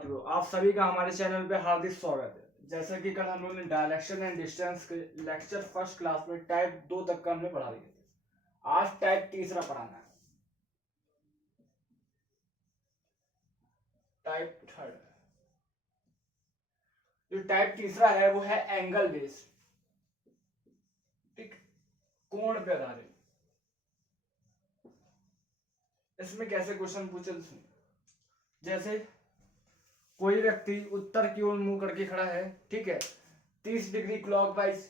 साथियों, आप सभी का हमारे चैनल पे हार्दिक स्वागत है। जैसा कि कल हम लोग ने डायरेक्शन एंड डिस्टेंस के लेक्चर फर्स्ट क्लास में टाइप 2 तक का हमने पढ़ा दिया था। आज टाइप तीसरा पढ़ाना है, टाइप थर्ड। जो टाइप तीसरा है वो है एंगल बेस्ड, ठीक, कोण पे आधारित। इसमें कैसे क्वेश्चन पूछे तो सुनिए। जैसे कोई व्यक्ति उत्तर की ओर मुंह करके खड़ा है, ठीक है, 30 degree clockwise,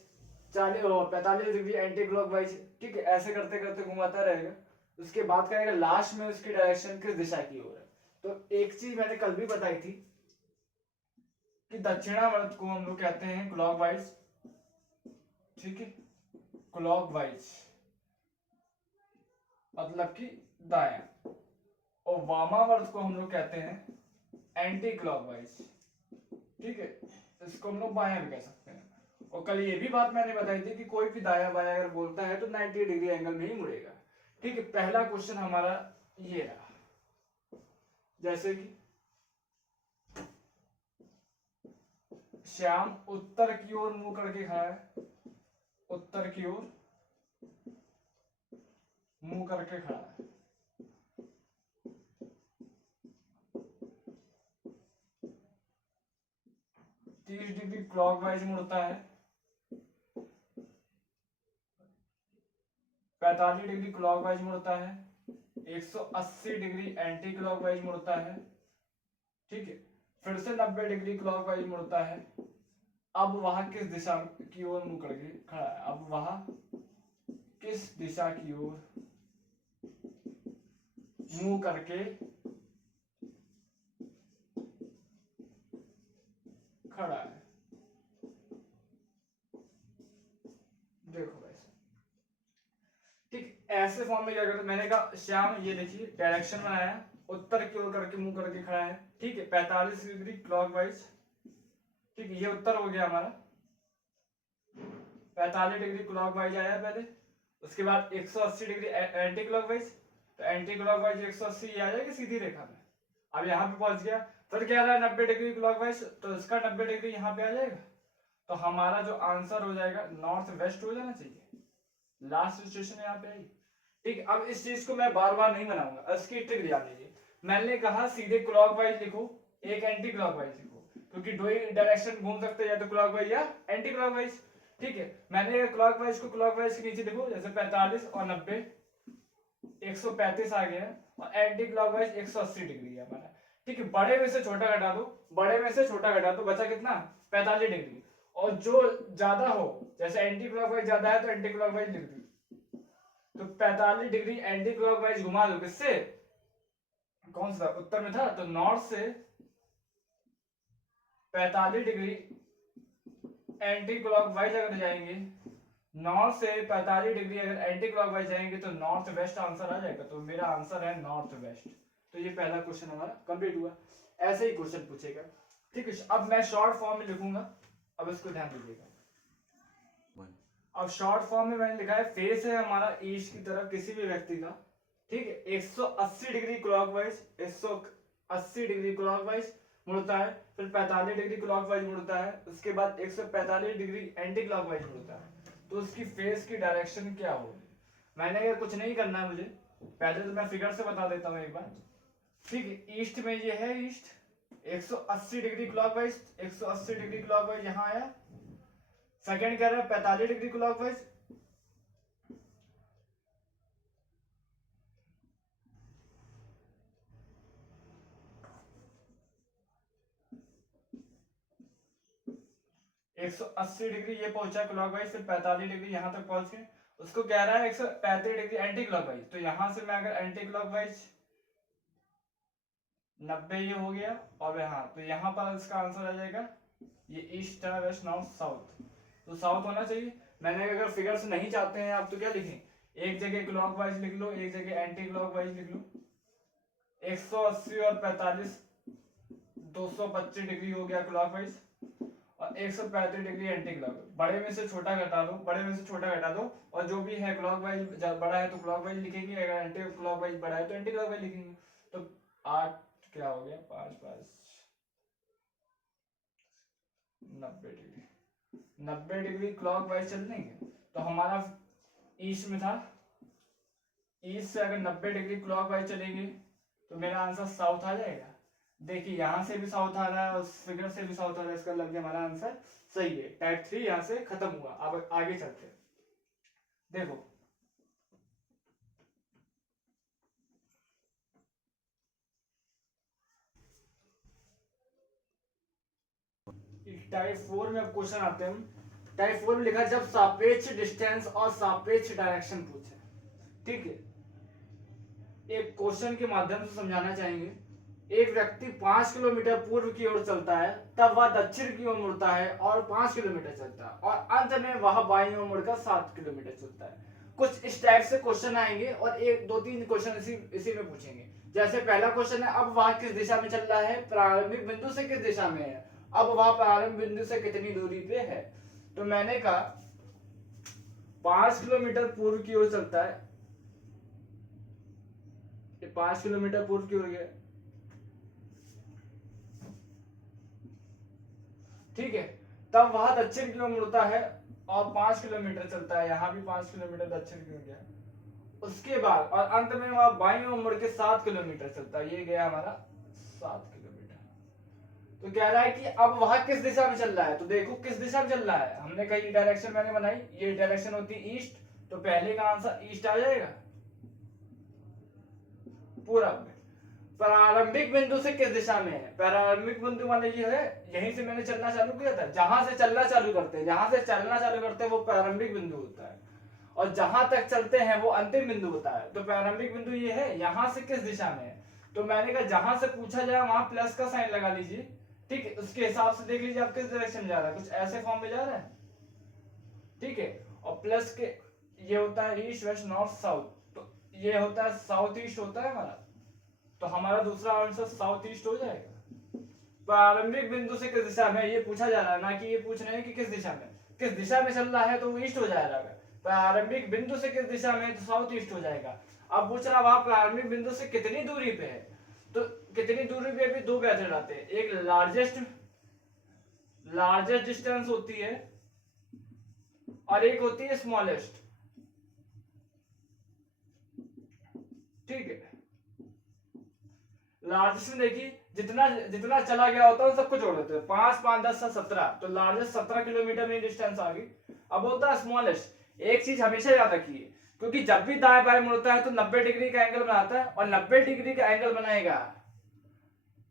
45 degree anti clockwise, ठीक है, ऐसे करते करते घुमाता रहेगा। उसके बाद कहेगा लास्ट में उसकी डायरेक्शन किस दिशा की ओर है। तो एक चीज मैंने कल भी बताई थी कि दक्षिणावर्त को हम लोग कहते हैं क्लॉकवाइज, ठीक है, क्लॉकवाइज मतलब कि दायां, और वामावर्त को हम लोग कहते हैं एंटी क्लॉकवाइज, ठीक है, इसको हम लोग बायां भी कह सकते हैं। और कल ये भी बात मैंने बताई थी कि कोई भी दाया बाया अगर बोलता है तो 90 डिग्री एंगल में ही मुड़ेगा, ठीक है। पहला क्वेश्चन हमारा ये रहा, जैसे कि श्याम उत्तर की ओर मुंह करके खड़ा है, उत्तर की ओर मुंह करके खड़ा है, 30 डिग्री क्लॉकवाइज मुड़ता है, 45 डिग्री क्लॉकवाइज मुड़ता है, 180 डिग्री एंटी क्लॉकवाइज मुड़ता है, ठीक है, फिर से 90 डिग्री क्लॉकवाइज मुड़ता है। अब वह किस दिशा की ओर मुंह करके खड़ा है, अब वह किस दिशा की ओर मुंह करके खड़ा है। देखो वैसे, ठीक, ऐसे फॉर्म में क्या करते, मैंने कहा श्याम, ये देखिए डायरेक्शन बनाया, उत्तर की ओर करके मुंह करके खड़ा है, ठीक है, 45 डिग्री क्लॉकवाइज, ठीक है, ये उत्तर हो गया हमारा, 45 डिग्री क्लॉकवाइज आया पहले, उसके बाद 180 डिग्री एंटी क्लॉकवाइज, तो एंटी क्लॉकवाइज 180 आ जाएगी सीधी रेखा में। अब यहाँ पे पहुंच गया, फिर क्या रहा 90 डिग्री क्लॉकवाइज, तो इसका 90 डिग्री यहाँ पे आ जाएगा। तो हमारा जो आंसर हो जाएगा नॉर्थ वेस्ट हो जाना चाहिए, लास्ट स्टेशन यहाँ पे आई, ठीक। अब इस चीज को मैं बार बार नहीं बनाऊंगा, इसकी ट्रिक ध्यान दीजिए। मैंने कहा सीधे क्लॉकवाइज लिखो, एक एंटी क्लॉकवाइज लिखो, क्योंकि दो ही डायरेक्शन घूम सकते हैं, या तो क्लॉकवाइज या एंटी क्लॉकवाइज, ठीक है। मैंने क्लॉकवाइज को क्लॉकवाइज के नीचे देखो, जैसे 45 और 90, 135 आ गया, और एंटी क्लॉकवाइज 180 डिग्री है हमारा, ठीक है। बड़े में से छोटा घटा दो, बड़े में से छोटा घटा दो, बचा कितना, 45 डिग्री। और जो ज्यादा हो, जैसे एंटी क्लॉकवाइज ज्यादा है तो एंटी क्लॉकवाइज लिख दो, तो 45 डिग्री एंटी क्लॉकवाइज घुमा दो, किससे, कौन सा उत्तर में था, तो नॉर्थ से 45 डिग्री एंटी क्लॉकवाइज अगर जाएंगे, नॉर्थ से 45 डिग्री अगर एंटी क्लॉकवाइज जाएंगे तो नॉर्थ वेस्ट आंसर आ जाएगा। तो मेरा आंसर है नॉर्थ वेस्ट। तो ये पहला क्वेश्चन हमारा कंप्लीट हुआ। ऐसे ही क्वेश्चन पूछेगा, ठीक है। अब मैं शॉर्ट फॉर्म में लिखूंगा, अब इसको ध्यान दीजिएगा। अब शॉर्ट फॉर्म में मैंने लिखा है, फेस है हमारा ईस्ट की तरफ किसी भी व्यक्ति का, ठीक है, 180 डिग्री क्लॉकवाइज, 180 डिग्री क्लॉकवाइज मुड़ता है, फिर 45 डिग्री क्लॉकवाइज मुड़ता है, उसके बाद 145 डिग्री एंटी क्लॉकवाइज मुड़ता है। तो उसकी फेस की डायरेक्शन क्या होगी। मैंने अगर कुछ नहीं करना है मुझे, पहले तो मैं फिगर से बता देता हूँ एक बार, ठीक है। ईस्ट में ये है east, 180 degree clockwise, 180 degree clockwise यहाँ आया। सेकंड कह रहा है 45 डिग्री क्लॉकवाइज, एक सौ 80 डिग्री ये पहुंचा क्लॉकवाइज, फिर 45 डिग्री यहां तक पहुंच गए। उसको कह रहा है 135 डिग्री एंटी क्लॉकवाइज, तो यहां से मैं अगर एंटी क्लॉकवाइज 90 ये हो गया, और यहाँ तो यहाँ पर इसका आंसर आ जाएगा, ये ईस्ट है, वेस्ट, नॉर्थ, साउथ, तो साउथ होना चाहिए। मैंने अगर फिगर से नहीं चाहते हैं आप तो क्या लिखें, एक जगह क्लॉकवाइज लिख लो, एक जगह एंटी क्लॉकवाइज लिख लो। 180 और 45, 225 डिग्री हो गया क्लॉकवाइज, और 135 डिग्री एंटी क्लॉकवाइज। बड़े में से छोटा घटा दो, बड़े में से छोटा घटा दो, और जो भी है क्लॉकवाइज बड़ा है तो क्लॉकवाइज लिखेंगे, अगर एंटी क्लॉकवाइज बड़ा है तो एंटी क्लॉकवाइज लिखेंगे। तो 8 क्या हो गया, 5 5 90 डिग्री क्लॉक वाइज चल देंगे तो हमारा ईस्ट में था, ईस्ट से अगर 90 डिग्री क्लॉक वाइज चलेंगे तो मेरा आंसर साउथ आ जाएगा। देखिए यहाँ से भी साउथ आ रहा है और फिगर से भी साउथ आ रहा है, इसका लग गया हमारा आंसर सही है। टाइप 3 यहाँ से खत्म हुआ। अब आगे चलते हैं। देखो टाइप 4 में अब क्वेश्चन आते हैं। टाइप 4 में लिखा जब सापेक्ष डिस्टेंस और सापेक्ष डायरेक्शन पूछे, ठीक है, एक क्वेश्चन के माध्यम से समझाना चाहेंगे। एक व्यक्ति 5 किलोमीटर पूर्व की ओर चलता है, तब वह दक्षिण की ओर मुड़ता है और 5 किलोमीटर चलता है, और अंत में वह बाईं ओर मुड़कर 7 किलोमीटर चलता है। कुछ इस टाइप से क्वेश्चन आएंगे और एक दो तीन क्वेश्चन इसी में पूछेंगे। जैसे पहला क्वेश्चन है, अब वह किस दिशा में चल रहा है, प्रारंभिक बिंदु से किस दिशा में है, अब वह प्रारंभ बिंदु से कितनी दूरी पे है। तो मैंने कहा 5 किलोमीटर पूर्व की ओर चलता है, 5 किलोमीटर पूर्व की ओर गया, ठीक है। तब वह दक्षिण की ओर मुड़ता है और 5 किलोमीटर चलता है, यहां भी 5 किलोमीटर दक्षिण की ओर गया। उसके बाद और अंत में वह बाईं ओर मुड़ के 7 किलोमीटर चलता है, ये गया हमारा 7 किलोमीटर। तो कह रहा है कि अब वह किस दिशा में चल रहा है। तो देखो किस दिशा में चल रहा है, हमने कई डायरेक्शन मैंने बनाई, ये डायरेक्शन होती है ईस्ट, तो पहले का आंसर ईस्ट आ जाएगा। पूरब में। प्रारंभिक बिंदु से किस दिशा में है, प्रारंभिक बिंदु माने ये है, यहीं से मैंने चलना चालू किया था, जहां से चलना चालू करते हैं, जहां से चलना चालू करते हैं वो प्रारंभिक बिंदु होता है, और जहां तक चलते हैं वो अंतिम बिंदु होता है। तो प्रारंभिक बिंदु ये है, यहां से किस दिशा में है। तो मैंने कहा जहां से पूछा जाए वहां प्लस का साइन लगा लीजिए, ठीक है। उसके हिसाब से देख लीजिए आप किस डायरेक्शन जा रहा है, कुछ ऐसे फॉर्म में जा रहा है, ठीक है। और प्लस के ये होता है ईस्ट वेस्ट नॉर्थ साउथ, तो ये होता है साउथ ईस्ट होता है हमारा, तो हमारा दूसरा आंसर साउथ ईस्ट हो जाएगा। प्रारंभिक बिंदु से किस दिशा में ये पूछा जा रहा है, ना कि ये पूछ रहे हैं कि किस दिशा में, किस दिशा में चल रहा है तो वो ईस्ट हो जाएगा। प्रारंभिक बिंदु से किस दिशा में तो साउथ ईस्ट हो जाएगा। अब पूछ रहा वहां प्रारंभिक बिंदु से कितनी दूरी पे है, तो कितनी दूरी पे भी दो मेथड आते हैं, एक लार्जेस्ट डिस्टेंस होती है और एक होती है स्मॉलेस्ट, ठीक है। लार्जेस्ट में देखिए जितना जितना चला गया होता है सबको जोड़ देते हैं, 5 5 10 17, तो लार्जेस्ट 17 किलोमीटर में डिस्टेंस आ गई। अब होता है स्मॉलेस्ट। एक चीज हमेशा याद रखिए, क्योंकि जब भी दाएं बाएं मुड़ता है तो 90 डिग्री का एंगल बनाता है, और 90 डिग्री का एंगल बनाएगा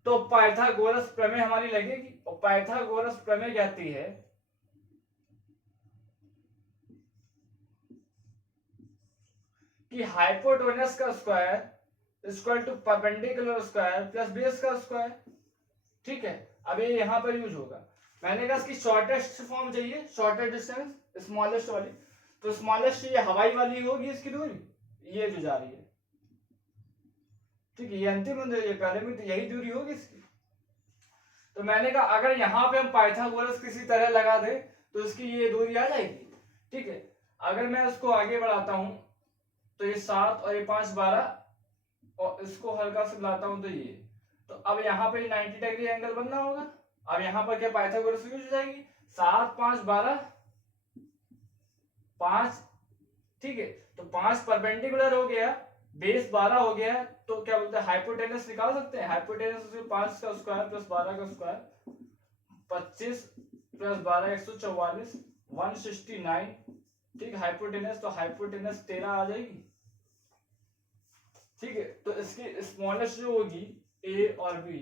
तो पाइथागोरस प्रमेय हमारी लगेगी। और पाइथागोरस प्रमेय कहती है कि हाइपोटेनस का square equal to perpendicular square plus base का स्क्वायर, ठीक है। अब ये यहां पर यूज होगा। मैंने कहा इसकी शॉर्टेस्ट फॉर्म चाहिए, शॉर्टेस्ट डिस्टेंस स्मॉलेस्ट वाली, तो स्मॉलेस्ट ये हवाई वाली होगी इसकी दूरी, ये जो जा रही है, ठीक है, ये अंतिम बिंदु, ये पहले में तो यही दूरी होगी इसकी। तो मैंने कहा अगर यहाँ पे हम पाइथागोरस किसी तरह लगा दे तो इसकी ये दूरी आ जाएगी, ठीक है। अगर मैं इसको आगे बढ़ाता हूं तो ये 7 और ये 5 12, और इसको हल्का से लाता हूं तो ये, तो अब यहाँ पे 90 डिग्री एंगल बनना होगा। अब यहाँ पर क्या पाइथागोरस यूज हो जाएगी, 7 5 12 5, ठीक है। तो 5 परपेंडिकुलर हो गया, बेस 12 हो गया, तो क्या बोलते हैं हाइपोटेनस निकाल सकते हैं। हाइपोटेनस 5 का स्क्वायर प्लस 12 का स्क्वायर 25 प्लस 12 144 169, ठीक है। हाइपोटेनस तो हाइपोटेनस 13 आ जाएगी, ठीक है। तो इसकी स्मॉलेस्ट जो होगी ए और बी,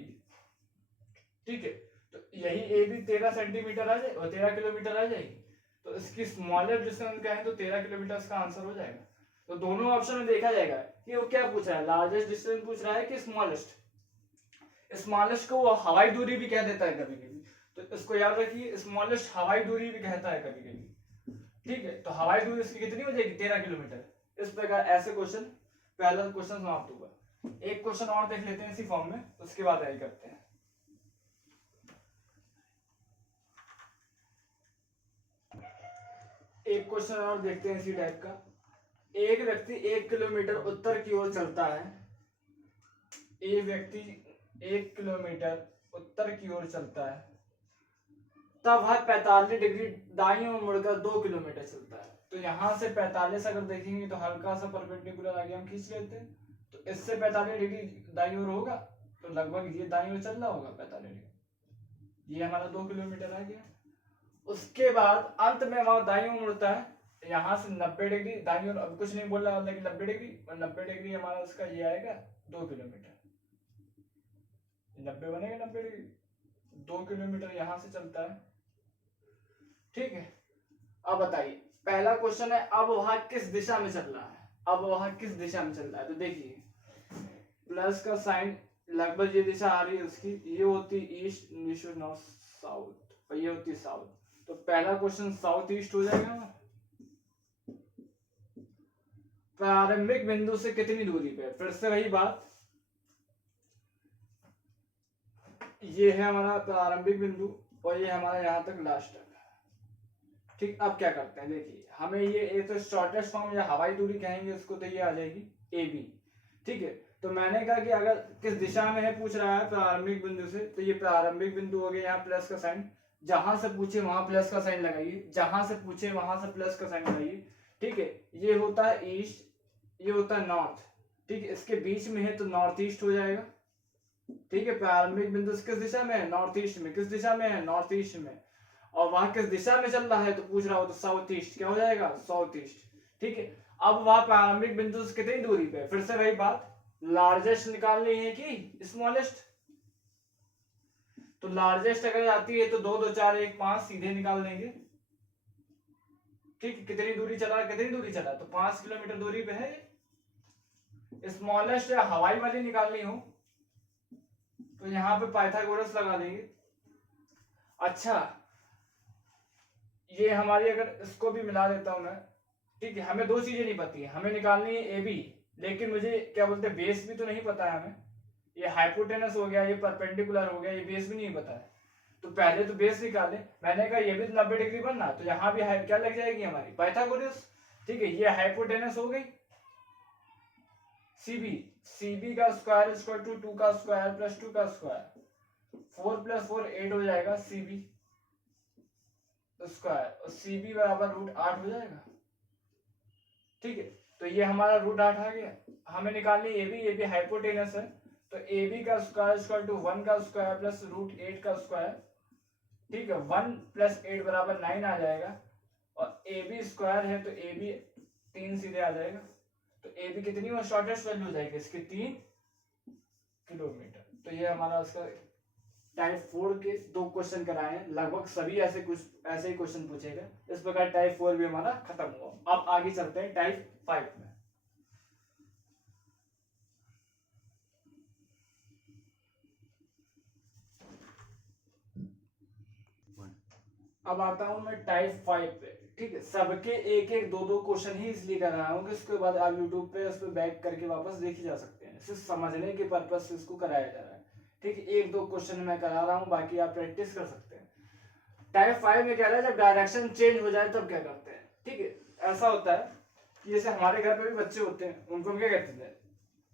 ठीक है, तो यही ए भी 13 सेंटीमीटर आ जाए और 13 किलोमीटर आ जाएगी, तो इसकी स्मॉलेस्ट डिस्टेंस क्या है तो 13 किलोमीटर का आंसर हो जाएगा। तो दोनों ऑप्शन में देखा जाएगा कि वो क्या पूछ रहा है, लार्जेस्ट डिस्टेंस पूछ रहा है कि स्मॉलेस्ट। स्मॉलेस्ट को वो हवाई दूरी भी कह देता है कभी कभी, तो इसको याद रखिए, स्मॉलेस्ट हवाई दूरी भी कहता है कभी कभी, ठीक है। तो हवाई दूरी इसकी कितनी हो जाएगी 13 किलोमीटर। इस प्रकार ऐसे क्वेश्चन, पहला क्वेश्चन समाप्त हुआ। एक क्वेश्चन और देख लेते हैं इसी फॉर्म में, उसके बाद यही करते हैं। एक क्वेश्चन और देखते हैं इसी टाइप का। एक व्यक्ति 1 किलोमीटर उत्तर की ओर चलता है, एक व्यक्ति 1 किलोमीटर उत्तर की ओर चलता है, तब वह 45 डिग्री दाईं ओर मुड़कर 2 किलोमीटर चलता है। तो यहाँ से 45 अगर देखेंगे तो हल्का सा परपेंडिकुलर आगे हम खींच लेते हैं, तो इससे 45 डिग्री दाईं ओर होगा, तो लगभग ये दाईं ओर चल रहा होगा 45 डिग्री, ये हमारा 2 किलोमीटर आ गया। उसके बाद अंत में वहां दाईं ओर मुड़ता है, यहाँ से 90 डिग्री दाईं ओर, अब कुछ नहीं बोल रहा, लेकिन 90 डिग्री, और 90 डिग्री हमारा उसका ये आएगा 2 किलोमीटर, 90 बनेगा 90 डिग्री, 2 किलोमीटर यहाँ से चलता है। ठीक है, अब बताइए पहला क्वेश्चन है, अब वह किस दिशा में चल रहा है, अब वह किस दिशा में चल रहा है। तो देखिए प्लस का साइन लगभग ये दिशा आ रही है उसकी, ये होती ईस्ट, नॉर्थ, साउथ, और ये होती साउथ। तो पहला क्वेश्चन साउथ ईस्ट हो जाएगा ना। प्रारंभिक बिंदु से कितनी दूरी पे, फिर से वही बात, ये है हमारा प्रारंभिक बिंदु और ये हमारा यहाँ तक लास्ट तक। ठीक, अब क्या करते हैं, देखिए हमें ये तो शॉर्टेस्ट फॉर्म या हवाई दूरी कहेंगे उसको, तो ये आ जाएगी ए बी। ठीक है, तो मैंने कहा कि अगर किस दिशा में है पूछ रहा है प्रारंभिक बिंदु से, तो ये प्रारंभिक बिंदु हो गया, यहाँ प्लस का साइन, जहां से पूछे वहां प्लस का साइन लगाइए, जहां से पूछे वहां से प्लस का साइन लगाइए। ठीक है, ये होता है ईस्ट, ये होता है नॉर्थ। ठीक है, इसके बीच में है तो नॉर्थ ईस्ट हो जाएगा। ठीक है, प्रारंभिक बिंदु किस दिशा में है, नॉर्थ ईस्ट में, किस दिशा में है, नॉर्थ ईस्ट में, और वहां किस दिशा में चल रहा है तो पूछ रहा हो तो साउथ ईस्ट, क्या हो जाएगा, साउथ ईस्ट। ठीक है, अब वहां प्रारंभिक बिंदु से कितनी दूरी पे, फिर से वही बात, लार्जेस्ट निकालनी है कि स्मॉलेस्ट। तो लार्जेस्ट अगर आती है तो 2 2 4 1 5 सीधे निकाल लेंगे। ठीक, कितनी दूरी चला, कितनी दूरी चला, तो 5 किलोमीटर दूरी पे है। स्मॉलेस्ट या हवाई वाली निकालनी हो तो यहाँ पे पाइथागोरस लगा देंगे। अच्छा, ये हमारी, अगर इसको भी मिला देता हूं मैं, ठीक है, हमें दो चीजें नहीं पती है, हमें निकालनी है ए बी, लेकिन मुझे क्या बोलते हैं बेस भी तो नहीं पता है हमें, ये हाइपोटेनस हो गया, ये परपेंडिकुलर हो गया, ये बेस भी नहीं पता है। तो पहले तो बेस निकाले, मैंने कहा ये भी 90 डिग्री बनना, तो यहाँ भी क्या लग जाएगी हमारी, पाइथागोरस। ठीक है, ये हाइपोटेनस हो गई, सीबी, सीबी का स्क्वायर इक्वल टू 2 का स्क्वायर प्लस 2 का स्क्वायर, 4 + 4 8 हो जाएगा सीबी स्क्वायर, और सीबी बराबर √8 हो जाएगा। ठीक है, तो ये हमारा √8 आ गया। हमें निकालनी ए बी हाइपोटेनस है, तो ए बी का स्क्वायर इक्वल टू 1 का स्क्वायर प्लस √8 का स्क्वायर। ठीक है, 1 + 8 = 9 आ जाएगा, और ए बी स्क्वायर है तो ए बी 3 सीधे आ जाएगा, तो ए बी कितनी और शॉर्टेस्ट वैल्यू हो जाएगी इसकी 3 किलोमीटर। तो ये हमारा उसका टाइप 4 के 2 क्वेश्चन कराए हैं, लगभग सभी ऐसे ही क्वेश्चन पूछेगा। इस प्रकार टाइप 4 भी हमारा खत्म हुआ। अब आगे चलते हैं टाइप 5 में। अब आता हूं मैं टाइप 5 पे। ठीक है, सबके एक एक दो दो क्वेश्चन ही इसलिए कर रहा हूं कि उसके बाद आप यूट्यूब पे उस पर बैक करके वापस देखे जा सकते हैं, सिर्फ समझने के पर्पज से इसको कराया जा रहा है। ठीक है, एक दो क्वेश्चन मैं करा रहा हूं, बाकी आप प्रैक्टिस कर सकते हैं। टाइप 5 में क्या है, जब डायरेक्शन चेंज हो जाए तब क्या करते हैं। ठीक है, ऐसा होता है कि जैसे हमारे घर पे भी बच्चे होते हैं, उनको हम क्या कहते हैं,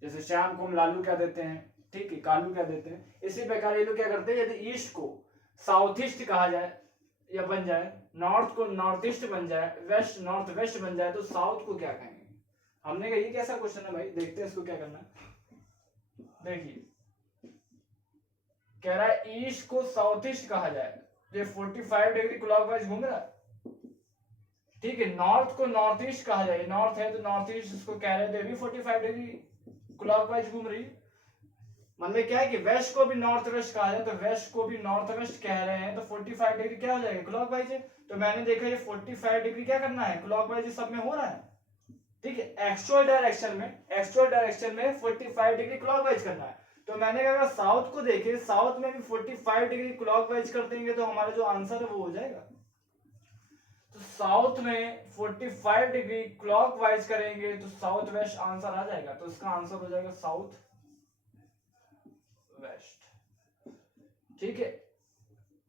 जैसे श्याम को हम लालू क्या देते हैं, ठीक है, कालू क्या देते हैं। इसी प्रकार ये लोग क्या करते हैं, यदि ईस्ट को साउथ ईस्ट कहा जाए या बन जाए, नॉर्थ को नॉर्थ ईस्ट बन जाए, वेस्ट नॉर्थ वेस्ट बन जाए, तो साउथ को क्या कहेंगे। हमने कहा ये कैसा क्वेश्चन है भाई, देखते हैं इसको क्या करना है। देखिए कह रहा है ईस्ट को साउथ ईस्ट कहा जाए, ये 45 डिग्री क्लॉकवाइज घूम रहा है। ठीक है, नॉर्थ को नॉर्थ ईस्ट कहा जाए, नॉर्थ है तो नॉर्थ ईस्ट इसको कह रहे हैं, 45 डिग्री क्लॉकवाइज घूम रही है। मतलब क्या है कि वेस्ट को भी नॉर्थ वेस्ट कहा जाए, तो वेस्ट को भी नॉर्थ वेस्ट कह रहे हैं, तो 45 डिग्री क्या हो जाएगा, क्लॉकवाइज है। तो मैंने देखा ये 45 डिग्री क्या करना है, क्लॉकवाइज सब में हो रहा है। ठीक है, एक्चुअल डायरेक्शन में 45 डिग्री क्लॉकवाइज करना है। तो मैंने कहा साउथ को देखे, साउथ में भी 45 डिग्री क्लॉकवाइज कर देंगे तो हमारा जो आंसर है वो हो जाएगा। तो साउथ में 45 डिग्री क्लॉकवाइज करेंगे तो साउथ वेस्ट आंसर आ जाएगा, तो इसका आंसर हो जाएगा साउथ वेस्ट। ठीक है,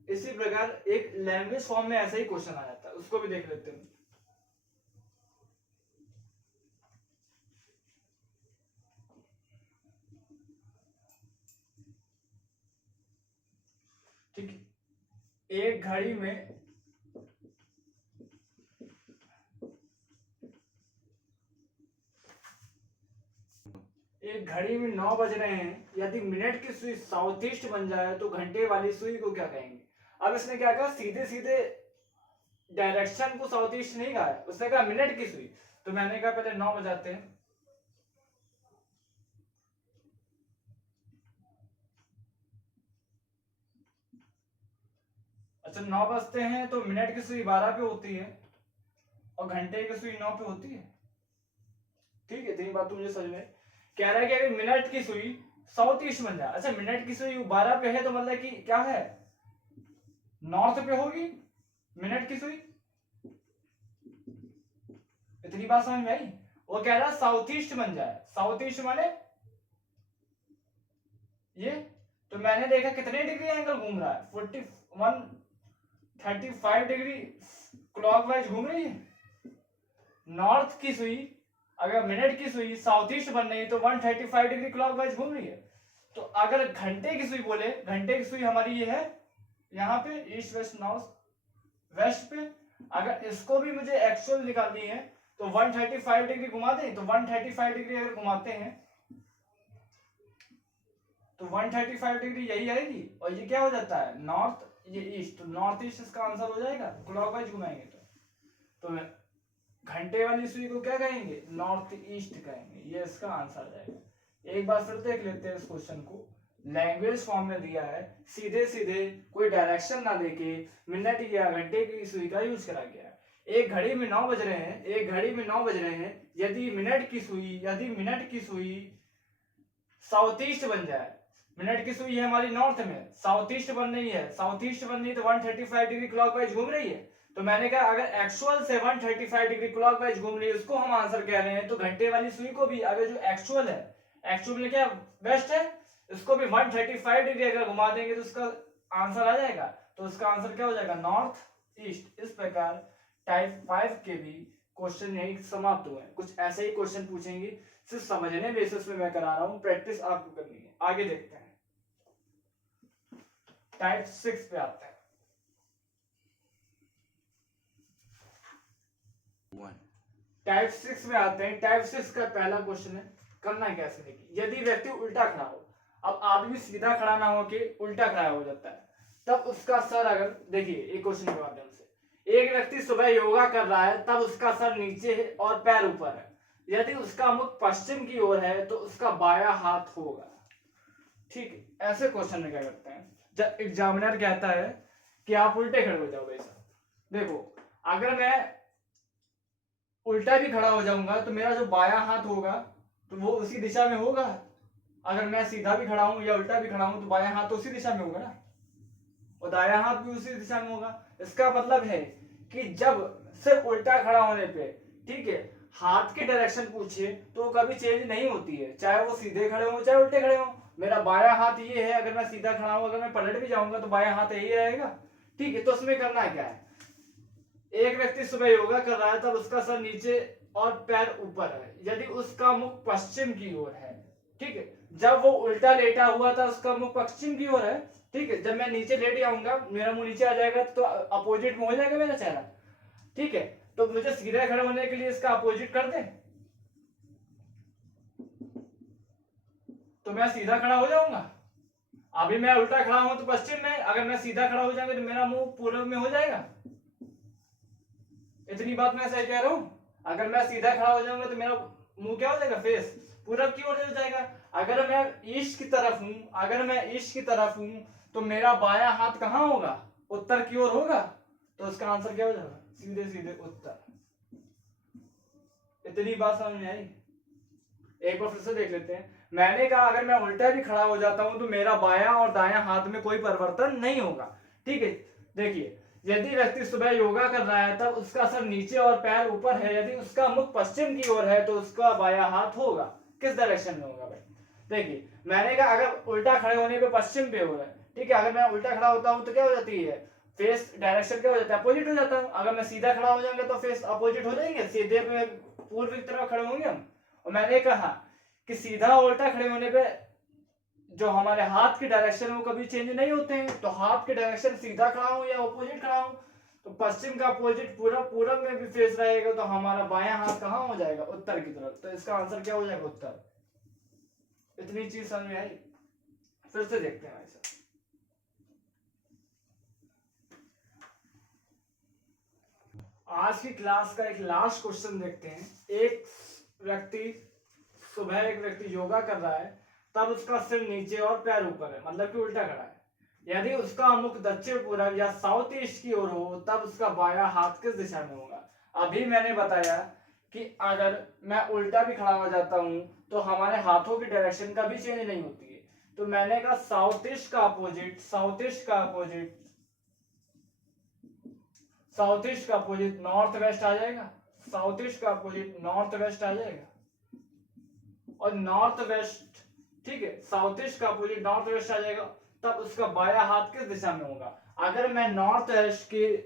इसी प्रकार एक लैंग्वेज फॉर्म में ऐसा ही क्वेश्चन आ जाता है, उसको भी देख लेते हैं। ठीक है, एक घड़ी में एक घड़ी में 9 बज रहे हैं, यदि मिनट की सुई साउथ ईस्ट बन जाए तो घंटे वाली सुई को क्या कहेंगे। अब इसने क्या कहा, सीधे सीधे डायरेक्शन को साउथ ईस्ट नहीं कहा है, उसने कहा मिनट की सुई। तो मैंने कहा पहले 9 बजाते हैं। अच्छा 9 बजते हैं तो मिनट की सुई 12 पे होती है और घंटे की सुई 9 पे होती है। ठीक है, तीन बात तो मुझे समझ में। कह रहा है कि अगर मिनट की सुई साउथ ईस्ट बन जाए, अच्छा मिनट की सुई 12 पे है तो मतलब कि क्या है, नॉर्थ पे होगी मिनट की सुई। इतनी बात समझ में आई। वो कह रहा है साउथ ईस्ट बन जाए, साउथ ईस्ट माने ये। तो मैंने देखा कितने डिग्री एंगल घूम रहा है, 41 35 डिग्री क्लॉकवाइज घूम रही है। नॉर्थ की सुई अगर मिनट की सुई साउथ ईस्ट बन रही है तो 135 डिग्री क्लॉकवाइज घूम रही है। तो अगर घंटे की सुई बोले, घंटे की सुई हमारी ये है यहाँ पे ईस्ट वेस्ट नॉर्थ वेस्ट पे। अगर इसको भी मुझे एक्चुअल निकालनी है तो 135 डिग्री घुमा दें, तो 135 डिग्री अगर घुमाते हैं तो 135 डिग्री यही आएगी और ये क्या हो जाता है नॉर्थ, ये ईस्ट, तो नॉर्थ ईस्ट इसका आंसर हो जाएगा क्लॉकवाइज घुमाएंगे तो घंटे वाली सुई को क्या कहेंगे, नॉर्थ ईस्ट कहेंगे, ये इसका आंसर आ जाएगा। एक बार फिर देख लेते हैं इस क्वेश्चन को। लैंग्वेज फॉर्म में दिया है, सीधे सीधे कोई डायरेक्शन ना देके मिनट या घंटे की सुई का यूज करा गया है। एक घड़ी में 9 बज रहे हैं, एक घड़ी में 9 बज रहे हैं, यदि मिनट की सुई साउथ ईस्ट बन जाए, मिनट की सुई है हमारी नॉर्थ में, साउथ ईस्ट बन रही है, साउथ ईस्ट बन रही है तो 135 डिग्री क्लॉकवाइज घूम रही है। तो मैंने कहा अगर एक्चुअल से 135 डिग्री क्लॉकवाइज घूम रही है उसको हम आंसर कह रहे हैं, तो घंटे वाली सुई को भी अगर जो एक्चुअल है, एक्चुअल में क्या वेस्ट है, इसको भी 135 डिग्री अगर घुमा देंगे तो उसका आंसर आ जाएगा। तो उसका आंसर क्या हो जाएगा, नॉर्थ ईस्ट। इस प्रकार टाइप 5 के भी क्वेश्चन यही समाप्त हुए। कुछ ऐसे ही क्वेश्चन पूछेंगे, सिर्फ समझने बेसिस पे मैं करा रहा हूं, प्रैक्टिस आपको करनी है। आगे देखते हैं, टाइप 6 पे आते हैं। टाइप 6 में आते हैं। टाइप 6 का पहला क्वेश्चन है, करना कैसे, देखिए यदि व्यक्ति उल्टा खड़ा हो, अब आदमी सीधा खड़ा ना हो के उल्टा खड़ा हो जाता है, तब उसका सर अगर, देखिए एक क्वेश्चन के माध्यम से, एक व्यक्ति सुबह योगा कर रहा है तब उसका सर नीचे है और पैर ऊपर है, यदि उसका मुख पश्चिम की ओर है तो उसका बायां हाथ होगा। ठीक है, ऐसे क्वेश्चन में क्या करते हैं, जब एग्जामिनर कहता है कि आप उल्टे खड़े हो जाओ, वैसा देखो अगर मैं उल्टा भी खड़ा हो जाऊंगा तो मेरा जो बायां हाथ होगा तो वो उसी दिशा में होगा। अगर मैं सीधा भी खड़ा हूं या उल्टा भी खड़ा हूं तो बायां हाथ तो उसी दिशा में होगा ना, और दायां हाथ भी उसी दिशा में होगा। इसका मतलब है कि जब सिर्फ उल्टा खड़ा होने पे, ठीक है, हाथ की डायरेक्शन पूछे तो कभी चेंज नहीं होती है, चाहे वो सीधे खड़े हो चाहे उल्टे खड़े हो। मेरा बायां हाथ ये है, अगर मैं सीधा खड़ा हूं, अगर मैं पलट भी जाऊंगा तो बायां हाथ यही रहेगा। ठीक है, तो उसमें करना क्या है, एक व्यक्ति सुबह योगा कर रहा है तब उसका सर नीचे और पैर ऊपर है, यदि उसका मुख पश्चिम की ओर है। ठीक है, जब वो उल्टा लेटा हुआ था उसका मुख पश्चिम की ओर है। ठीक है, जब मैं नीचे लेट जाऊंगा मेरा मुंह नीचे आ जाएगा तो अपोजिट में हो जाएगा मेरा चेहरा। ठीक है, तो मुझे सीधा खड़ा होने के लिए इसका अपोजिट कर दे तो मैं सीधा खड़ा हो जाऊंगा। अभी मैं उल्टा खड़ा हूं तो पश्चिम में, अगर मैं सीधा खड़ा हो जाऊंगा तो मेरा मुंह पूर्व में हो जाएगा। इतनी बात मैं सही कह रहा हूं, अगर मैं सीधा खड़ा हो जाऊंगा तो मेरा मुंह क्या हो जाएगा, फेस पूरब की ओर हो जाएगा। अगर मैं ईस्ट की तरफ हूं, अगर मैं ईस्ट की तरफ हूं तो मेरा बायां हाथ कहां होगा, उत्तर की ओर होगा। तो इसका आंसर क्या हो जाएगा, सीधे सीधे उत्तर। इतनी बात समझ में आई। एक बार फिर से देख लेते हैं। मैंने कहा अगर मैं उल्टा भी खड़ा हो जाता हूं तो मेरा बायां और दायां हाथ में कोई परिवर्तन नहीं होगा। ठीक है, देखिए यदि व्यक्ति सुबह योगा कर रहा है तब उसका सर नीचे और पैर ऊपर है, यदि उसका मुख पश्चिम की ओर है तो उसका बायां हाथ होगा। किस डायरेक्शन में होगा भाई, देखिए मैंने कहा अगर उल्टा खड़े होने पे पश्चिम पे हो रहा है। ठीक है, अगर मैं उल्टा खड़ा होता हूं तो क्या हो जाती है, फेस डायरेक्शन क्या हो जाता है, अपोजिट हो जाता है। अगर मैं सीधा खड़ा हो जाऊंगा तो फेस अपोजिट हो जाएंगे, सीधे पे पूर्व की तरफ खड़े होंगे हम। और मैंने कहा कि सीधा उल्टा खड़े होने पे जो हमारे हाथ की डायरेक्शन है वो कभी चेंज नहीं होते हैं। तो हाथ की डायरेक्शन सीधा खड़ा हूं या ऑपोजिट खड़ा हूं, तो पश्चिम का अपोजिट पूरब में भी फेस रहेगा, तो हमारा बायां हाथ कहाँ हो जाएगा, उत्तर की तरफ। तो इसका आंसर क्या हो जाएगा, उत्तर। इतनी चीज समझ में आई। फिर से देखते हैं ऐसा। आज की क्लास का एक लास्ट क्वेश्चन देखते हैं। एक व्यक्ति योगा कर रहा है, तब उसका सिर नीचे और पैर ऊपर है, मतलब कि उल्टा खड़ा है। यदि उसका मुख दक्षिण पूर्व या साउथ ईस्ट की ओर हो, तब उसका बायां हाथ किस दिशा में होगा। अभी मैंने बताया कि अगर मैं उल्टा भी खड़ा हो जाता हूं तो हमारे हाथों की डायरेक्शन कभी चेंज नहीं होती है। तो मैंने कहा साउथ ईस्ट का अपोजिट नॉर्थ वेस्ट आ जाएगा। साउथ ईस्ट का अपोजिट नॉर्थ वेस्ट आ जाएगा, और नॉर्थ वेस्ट, ठीक है, साउथ ईस्ट का अपोजिट नॉर्थ वेस्ट आ जाएगा। तब उसका बायां हाथ किस दिशा में होगा। अगर मैं नॉर्थ वेस्ट के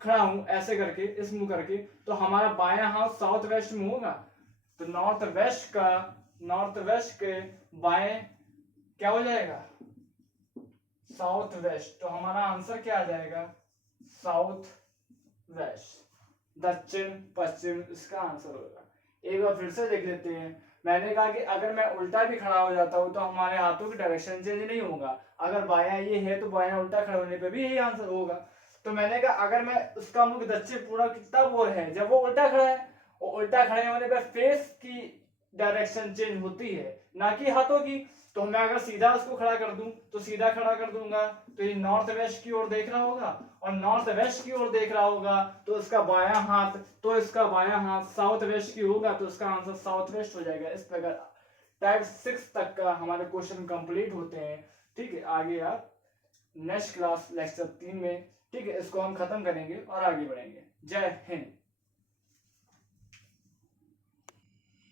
खड़ा हूं ऐसे करके, इस मुंह करके, तो हमारा बायां हाथ साउथ वेस्ट में होगा। तो नॉर्थ वेस्ट के बाएं क्या हो जाएगा, साउथ वेस्ट। तो हमारा आंसर क्या आ जाएगा, साउथ वेस्ट, दक्षिण पश्चिम इसका आंसर होगा। एक बार फिर से देख लेते हैं। मैंने कहा कि अगर मैं उल्टा भी खड़ा हो जाता हूं तो हमारे हाथों की डायरेक्शन चेंज नहीं होगा। अगर बायां ये है तो बायां उल्टा खड़े होने पे भी यही आंसर होगा। तो मैंने कहा अगर मैं उसका मुख दक्षिण पूर्व कितना वो है, जब वो उल्टा खड़ा है, और उल्टा खड़े होने पे फेस की डायरेक्शन चेंज होती है, ना कि हाथों की। तो मैं अगर सीधा उसको खड़ा कर दूं तो सीधा खड़ा कर दूंगा, तो ये नॉर्थ वेस्ट की ओर देख रहा होगा, और नॉर्थ वेस्ट की ओर देख रहा होगा, तो इसका बायां हाथ साउथ वेस्ट की होगा, तो इसका आंसर साउथ वेस्ट हो जाएगा। इस प्रकार टाइप 6 तक का हमारे क्वेश्चन कंप्लीट होते हैं। ठीक है, आगे आप नेक्स्ट क्लास लेक्चर 3 में, ठीक है, इसको हम खत्म करेंगे और आगे बढ़ेंगे। जय हिंद।